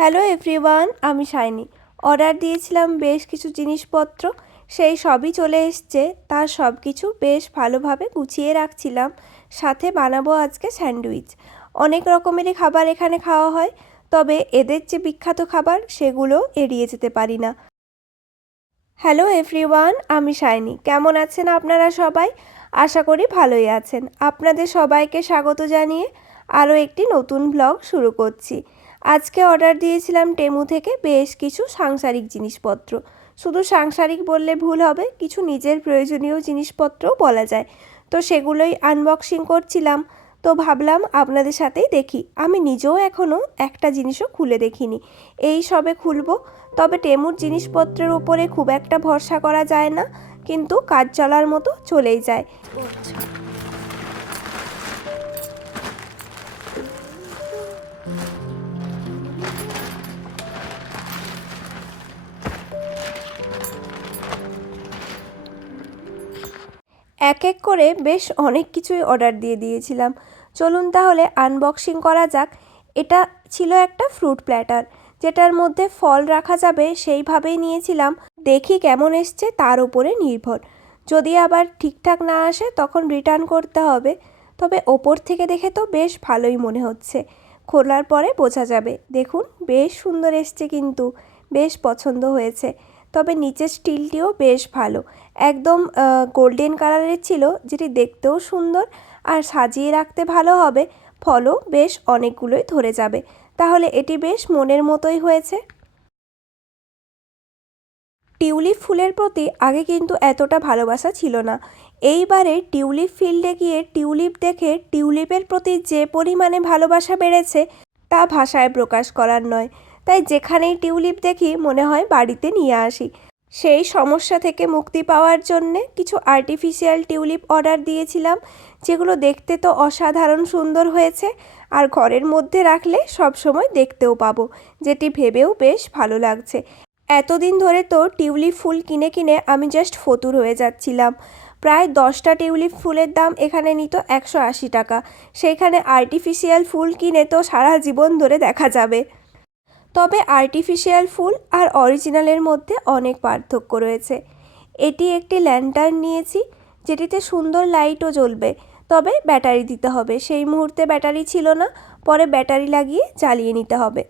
Hello everyone, আমি Shiny. Order দিয়েছিলাম বেশ কিছু জিনিসপত্র, সেই সবই চলে এসছে। তার সব কিছু বেশ ভালোভাবে গুছিয়ে রাখছিলাম। সাথে বানাবো আজকে স্যান্ডউইচ। অনেক রকমেরই খাবার এখানে খাওয়া হয়, তবে এদের যে বিখ্যাত খাবার, সেগুলো এড়িয়ে যেতে পারি না। হ্যালো এভরিওয়ান, আমি শাইনি। কেমন আছেন আপনারা সবাই? আশা করি ভালোই আছেন। আপনাদের সবাইকে স্বাগত জানিয়ে আরও একটি নতুন ব্লগ শুরু করছি। আজকে অর্ডার দিয়েছিলাম টেমু থেকে বেশ কিছু সাংসারিক জিনিসপত্র। শুধু সাংসারিক বললে ভুল হবে, কিছু নিজের প্রয়োজনীয় জিনিসপত্রও বলা যায়। তো সেগুলোই আনবক্সিং করছিলাম। তো ভাবলাম আপনাদের সাথেই দেখি। আমি নিজেও এখনও একটা জিনিসও খুলে দেখিনি। এই সবে খুলবো। তবে টেমুর জিনিসপত্রের উপরে খুব একটা ভরসা করা যায় না, কিন্তু কাজ চলার মতো চলেই যায়। এক এক করে বেশ অনেক কিছুই অর্ডার দিয়ে দিয়েছিলাম। চলুন তাহলে আনবক্সিং করা যাক। এটা ছিল একটা ফ্রুট প্ল্যাটার যেটার মধ্যে ফল রাখা যাবে সেইভাবেই নিয়েছিলাম। দেখি কেমন এসছে, তার উপরে নির্ভর। যদি আবার ঠিকঠাক না আসে, তখন রিটার্ন করতে হবে। তবে ওপর থেকে দেখে তো বেশ ভালোই মনে হচ্ছে। খোলার পরে বোঝা যাবে। দেখুন, বেশ সুন্দর এসছে কিন্তু, বেশ পছন্দ হয়েছে। তবে নিচের স্টিলটিও বেশ ভালো। একদম গোল্ডেন কালারের ছিল, যেটি দেখতেও সুন্দর আর সাজিয়ে রাখতে ভালো হবে। ফলও বেশ অনেকগুলোই ধরে যাবে। তাহলে এটি বেশ মনের মতোই হয়েছে। টিউলিপ ফুলের প্রতি আগে কিন্তু এতটা ভালোবাসা ছিল না। এইবারে টিউলিপ ফিল্ডে গিয়ে টিউলিপ দেখে টিউলিপের প্রতি যে পরিমাণে ভালোবাসা বেড়েছে, তা ভাষায় প্রকাশ করার নয়। তাই যেখানেই টিউলিপ দেখি, মনে হয় বাড়িতে নিয়ে আসি। সেই সমস্যা থেকে মুক্তি পাওয়ার জন্যে কিছু আর্টিফিশিয়াল টিউলিপ অর্ডার দিয়েছিলাম, যেগুলো দেখতে তো অসাধারণ সুন্দর হয়েছে, আর ঘরের মধ্যে রাখলে সব সময় দেখতেও পাবো, যেটি ভেবেও বেশ ভালো লাগছে। এতদিন ধরে তো টিউলিপ ফুল কিনে কিনে আমি জাস্ট ফতুর হয়ে যাচ্ছিলাম। প্রায় দশটা টিউলিপ ফুলের দাম এখানে নিত একশো আশি টাকা, সেইখানে আর্টিফিশিয়াল ফুল কিনে তো সারা জীবন ধরে দেখা যাবে। তবে আর্টিফিশিয়াল ফুল আর অরিজিনালের মধ্যে অনেক পার্থক্য রয়েছে। এটি একটি ল্যান্টার্ন নিয়েছি, যেটিতে সুন্দর লাইটও জ্বলবে, তবে ব্যাটারি দিতে হবে। সেই মুহূর্তে ব্যাটারি ছিল না, পরে ব্যাটারি লাগিয়ে চালিয়ে নিতে হবে।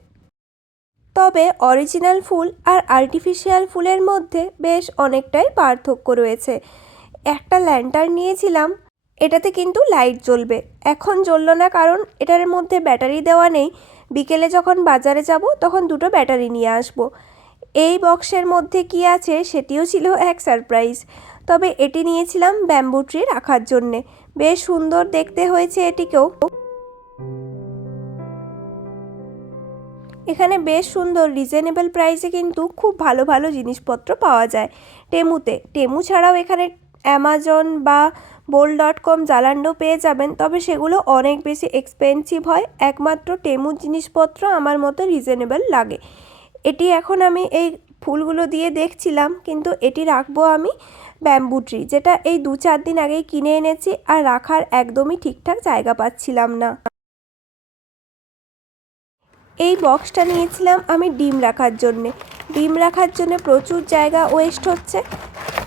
তবে অরিজিনাল ফুল আর আর্টিফিশিয়াল ফুলের মধ্যে বেশ অনেকটাই পার্থক্য রয়েছে। একটা ল্যান্টার্ন নিয়েছিলাম, এটাতে কিন্তু লাইট জ্বলবে। এখন জ্বললো না কারণ এটার মধ্যে ব্যাটারি দেওয়া নেই বিকেলে যখন বাজারে যাব, তখন দুটো ব্যাটারি নিয়ে আসব। এই বক্সের মধ্যে কি আছে সেটিও ছিল এক সারপ্রাইজ। তবে এটি নিয়েছিলাম ব্যাম্বু ট্রি রাখার জন্যে। বেশ সুন্দর দেখতে হয়েছে এটিকেও। এখানে বেশ সুন্দর রিজনেবল প্রাইসে কিন্তু খুব ভালো ভালো জিনিসপত্র পাওয়া যায়। টেমুতে, টেমু ছাড়াও এখানে অ্যামাজন বা বোল ডট কম জালান্ডো পেয়ে যাবেন। তবে সেগুলো অনেক বেশি এক্সপেন্সিভ হয়। একমাত্র টেমুর জিনিসপত্র আমার মতো রিজনেবল লাগে। এটি এখন আমি এই ফুলগুলো দিয়ে দেখছিলাম, কিন্তু এটি রাখব আমি ব্যাম্বু ট্রি যেটা এই দু চার দিন আগেই কিনে এনেছি আর রাখার একদমই ঠিকঠাক জায়গা পাচ্ছিলাম না। এই বক্সটা নিয়েছিলাম আমি ডিম রাখার জন্যে। ডিম রাখার জন্য প্রচুর জায়গা ওয়েস্ট হচ্ছে।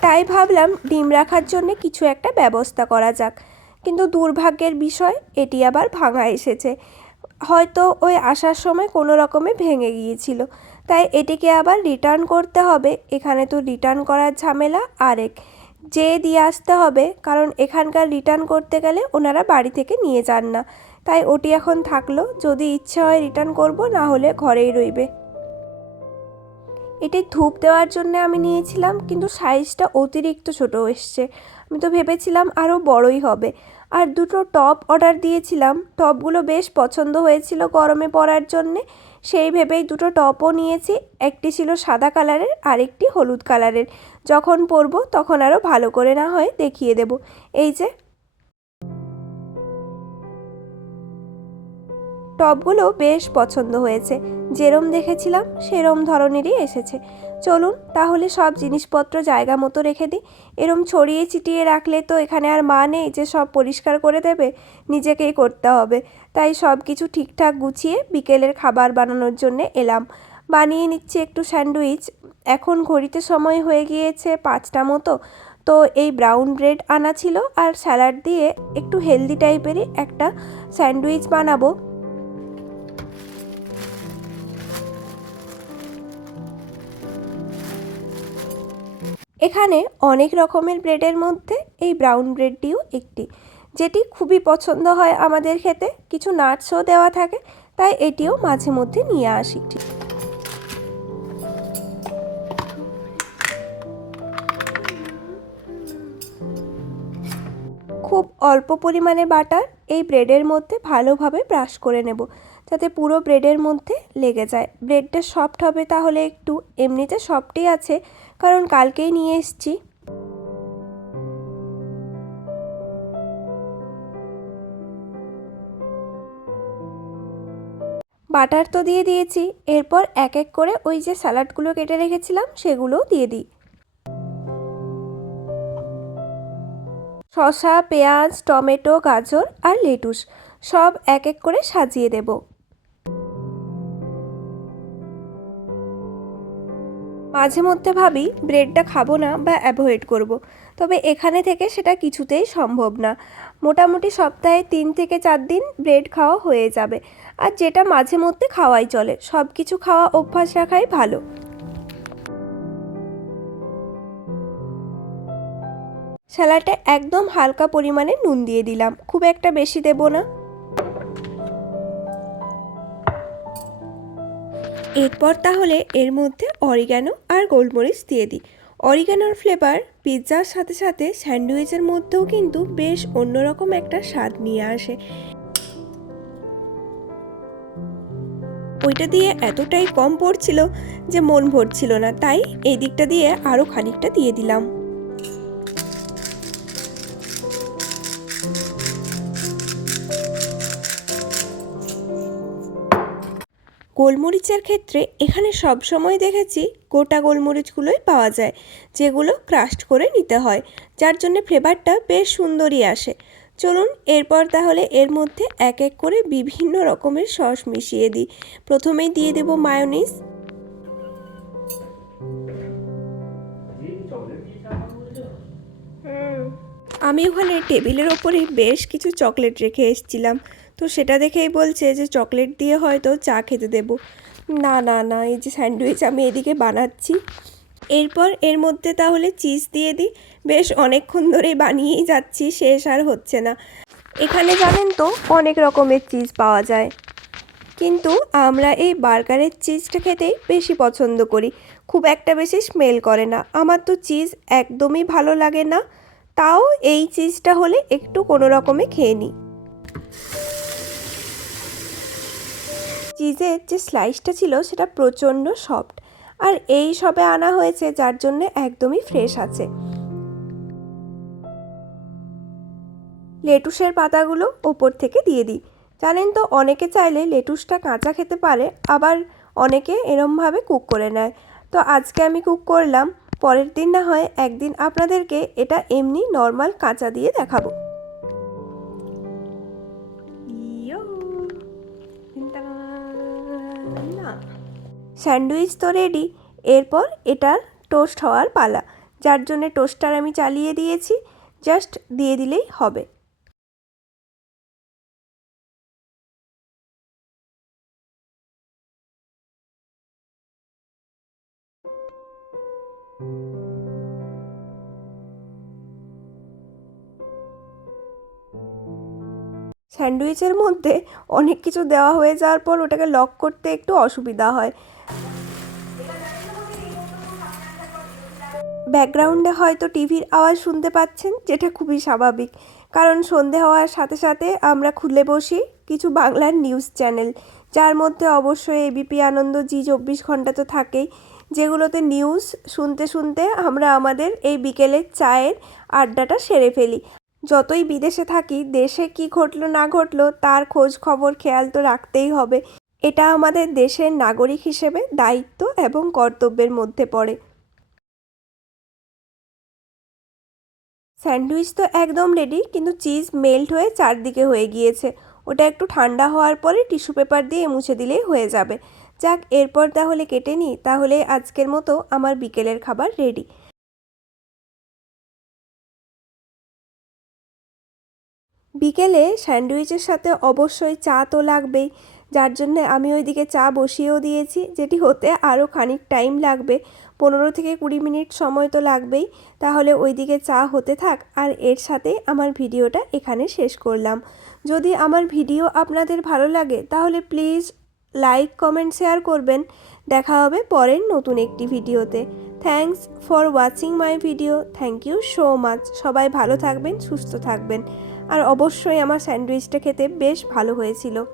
তাই ভাবলাম ডিম রাখার জন্য কিছু একটা ব্যবস্থা করা যাক। কিন্তু দুর্ভাগ্যের বিষয়, এটি আবার ভাঙা এসেছে। হয়তো ওই আসার সময় কোনো রকমে ভেঙে গিয়েছিল। তাই এটিকে আবার রিটার্ন করতে হবে। এখানে তো রিটার্ন করার ঝামেলা আরেক। যে দিয়ে আসতে হবে, কারণ এখানকার রিটার্ন করতে গেলে ওনারা বাড়ি থেকে নিয়ে যান না। তাই ওটি এখন থাকল, যদি ইচ্ছে হয় রিটার্ন করব, না হলে ঘরেই রইবে। এটি ধূপ দেওয়ার জন্য আমি নিয়েছিলাম, কিন্তু সাইজটা অতিরিক্ত ছোট এসছে। আমি তো ভেবেছিলাম আরও বড়ই হবে। আর দুটো টপ অর্ডার দিয়েছিলাম। টপগুলো বেশ পছন্দ হয়েছিল গরমে পরার জন্যে। সেই ভেবেই দুটো টপও নিয়েছি। একটি ছিল সাদা কালারের আর একটি হলুদ কালারের। যখন পরবো তখন আরও ভালো করে না হয় দেখিয়ে দেব। এই যে টপগুলো বেশ পছন্দ হয়েছে। যেরম দেখেছিলাম, সেরম ধরনেরই এসেছে। চলুন, তাহলে সব জিনিসপত্র জায়গা মতো রেখে দিই। এরম ছড়িয়ে ছিটিয়ে রাখলে তো এখানে আর মা নেই যে সব পরিষ্কার করে দেবে, নিজেকেই করতে হবে। তাই সব কিছু ঠিকঠাক গুছিয়ে বিকেলের খাবার বানানোর জন্য এলাম। বানিয়ে নিচ্ছি একটু স্যান্ডউইচ। এখন ঘড়িতে সময় হয়ে গিয়েছে পাঁচটা মতো। তো এই ব্রাউন ব্রেড আনা ছিল আর স্যালাড দিয়ে একটু হেলদি টাইপেরই একটা স্যান্ডউইচ বানাবো। এখানে অনেক রকমের ব্রেডের মধ্যে এই ব্রাউন ব্রেডটিও একটি, যেটি খুবই পছন্দ হয় আমাদের খেতে। কিছু নাটসও দেওয়া থাকে, তাই এটিও মাঝে মধ্যে নিয়ে আসি। খুব অল্প পরিমাণে বাটার এই ব্রেডের মধ্যে ভালোভাবে ব্রাশ করে নেব, যাতে পুরো ব্রেডের মধ্যে লেগে যায়। ব্রেডটা সফট হবে তাহলে একটু এমনিতে সফটই আছে, কারণ কালকেই নিয়ে এসছি। বাটার তো দিয়ে দিয়েছি, এরপর এক এক করে ওই যে স্যালাডগুলো কেটে রেখেছিলাম সেগুলোও দিয়ে দিই। শসা, পেঁয়াজ, টমেটো, গাজর আর লেটুস সব এক এক করে সাজিয়ে দেব মাঝে মধ্যে ভাবি ব্রেডটা খাব না বা অ্যাভয়েড করব। তবে এখানে থেকে সেটা কিছুতেই সম্ভব না মোটামুটি সপ্তাহে তিন থেকে চার দিন ব্রেড খাওয়া হয়ে যাবে, আর যেটা মাঝে মধ্যে খাওয়াই চলে সব কিছু খাওয়া অভ্যাস রাখাই ভালো স্যালাডে একদম হালকা পরিমাণে নুন দিয়ে দিলাম। খুব একটা বেশি দেব না। এরপর তাহলে এর মধ্যে অরিগ্যানো আর গোলমরিচ দিয়ে দিই। অরিগ্যানোর ফ্লেভার পিৎজার সাথে সাথে স্যান্ডউইচের মধ্যেও কিন্তু বেশ অন্যরকম একটা স্বাদ নিয়ে আসে। ওইটা দিয়ে এতটাই কম পড়ছিল যে মন ভরছিল না, তাই এই দিকটা দিয়ে আরও খানিকটা দিয়ে দিলাম। গোলমরিচের ক্ষেত্রে এখানে সব সময় দেখেছি গোটা গোলমরিচগুলোই পাওয়া যায় যেগুলো ক্রাস্ট করে নিতে হয় যার জন্য ফ্লেভারটা বেশ সুন্দরই আসে। চলুন এরপর তাহলে এর মধ্যে এক এক করে বিভিন্ন রকমের সস মিশিয়ে দিই। প্রথমেই দিয়ে দেব মায়োনিজ আমি ওখানে টেবিলের ওপরে বেশ কিছু চকলেট রেখে এসেছিলাম। তো সেটা দেখেই বলছে যে চকলেট দিয়ে হয়তো চা খেতে দেব। না না না, এই যে স্যান্ডউইচ আমি এদিকে বানাচ্ছি। এরপর এর মধ্যে তাহলে চিজ দিয়ে দিই। বেশ অনেকক্ষণ ধরে বানিয়েই যাচ্ছি, শেষ আর হচ্ছে না। এখানে জানেন তো অনেক রকমের চিজ পাওয়া যায়। কিন্তু আমরা এই বার্গারের চিজটা খেতেই বেশি পছন্দ করি। খুব একটা বেশি স্মেল করে না। আমার তো চিজ একদমই ভালো লাগে না। তাও এই চিজটা হলে একটু কোনো রকমে খেয়ে নিই। চিজের যে স্লাইসটা ছিল সেটা প্রচণ্ড সফট আর এই সবে আনা হয়েছে যার জন্য একদমই ফ্রেশ আছে। লেটুসের পাতাগুলো ওপর থেকে দিয়ে দিই। জানেন তো, অনেকে চাইলে লেটুসটা কাঁচা খেতে পারে, আবার অনেকে এরমভাবে কুক করে নেয়। তো আজকে আমি কুক করলাম, পরের দিন না হয় একদিন আপনাদেরকে এটা এমনি নর্মাল কাঁচা দিয়ে দেখাবো। স্যান্ডউইচ তো রেডি এরপর এটার টোস্ট হওয়ার পালা, যার জন্য টোস্টার আমি চালিয়ে দিয়েছি জাস্ট দিয়ে দিলেই হবে। স্যান্ডউইচের মধ্যে অনেক কিছু দেওয়া হয়ে যাওয়ার পর ওটাকে লক করতে একটু অসুবিধা হয়। ব্যাকগ্রাউন্ডে হয়তো টিভির আওয়াজ শুনতে পাচ্ছেন, যেটা খুবই স্বাভাবিক। কারণ সন্ধে হওয়ার সাথে সাথে আমরা খুলে বসি কিছু বাংলার নিউজ চ্যানেল, যার মধ্যে অবশ্যই এবিপি আনন্দ, জি চব্বিশ ঘণ্টা তো থাকেই, যেগুলোতে নিউজ শুনতে শুনতে আমরা আমাদের এই বিকেলের চায়ের আড্ডাটা সেরে ফেলি। যতই বিদেশে থাকি, দেশে কি ঘটলো না ঘটলো, তার খোঁজ খবর খেয়াল তো রাখতেই হবে। এটা আমাদের দেশের নাগরিক হিসেবে দায়িত্ব এবং কর্তব্যের মধ্যে পড়ে। স্যান্ডউইচ তো একদম রেডি কিন্তু চিজ মেল্ট হয়ে চারদিকে হয়ে গিয়েছে। ওটা একটু ঠান্ডা হওয়ার পরে টিস্যু পেপার দিয়ে মুছে দিলেই হয়ে যাবে। যাক, এরপর তাহলে কেটে নিই, তাহলে আজকের মতো আমার বিকেলের খাবার রেডি বিকেলে স্যান্ডউইচের সাথে অবশ্যই চা তো লাগবেই, যার জন্য আমি ওইদিকে চা বসিয়েও দিয়েছি, যেটি হতে আরও খানিক টাইম লাগবে, পনেরো থেকে কুড়ি মিনিট সময় তো লাগবেই, তাহলে ওইদিকে চা হতে থাক, আর এর সাথে আমার ভিডিওটা এখানে শেষ করলাম। যদি আমার ভিডিও আপনাদের ভালো লাগে, তাহলে প্লিজ লাইক, কমেন্ট, শেয়ার করবেন। দেখা হবে পরের নতুন একটি ভিডিওতে। Thanks for watching my video. Thank you so much. সবাই ভালো থাকবেন, সুস্থ থাকবেন। আর অবশ্যই আমার স্যান্ডউইচটা খেতে বেশ ভালো হয়েছিল।